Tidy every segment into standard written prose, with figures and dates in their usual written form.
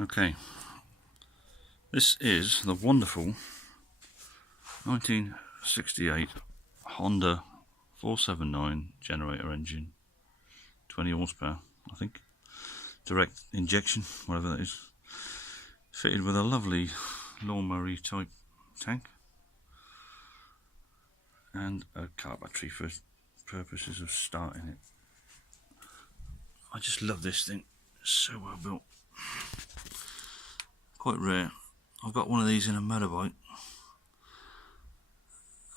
Okay, this is the wonderful 1968 Honda 479 generator engine, 20 horsepower, I think, direct injection, whatever that is, fitted with a lovely lawnmower type tank and a car battery for purposes of starting it. I just love this thing, it's so well built, quite rare. I've got one of these in a motorbike.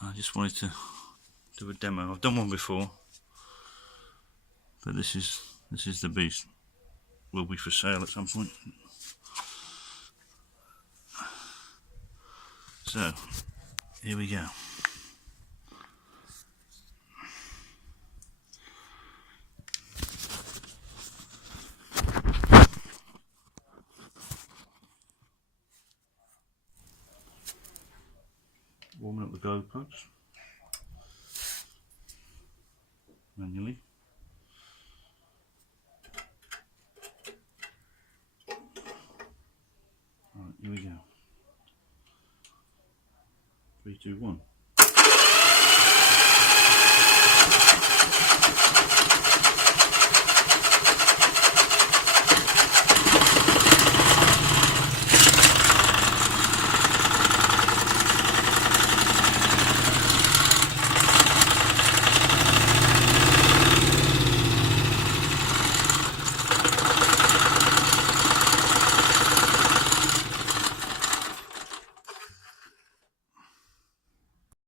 I just wanted to do a demo. I've done one before, but this is the beast. Will be for sale at some point. So here we go. Warming up the glow plugs manually. Right, here we go. 3, 2, 1.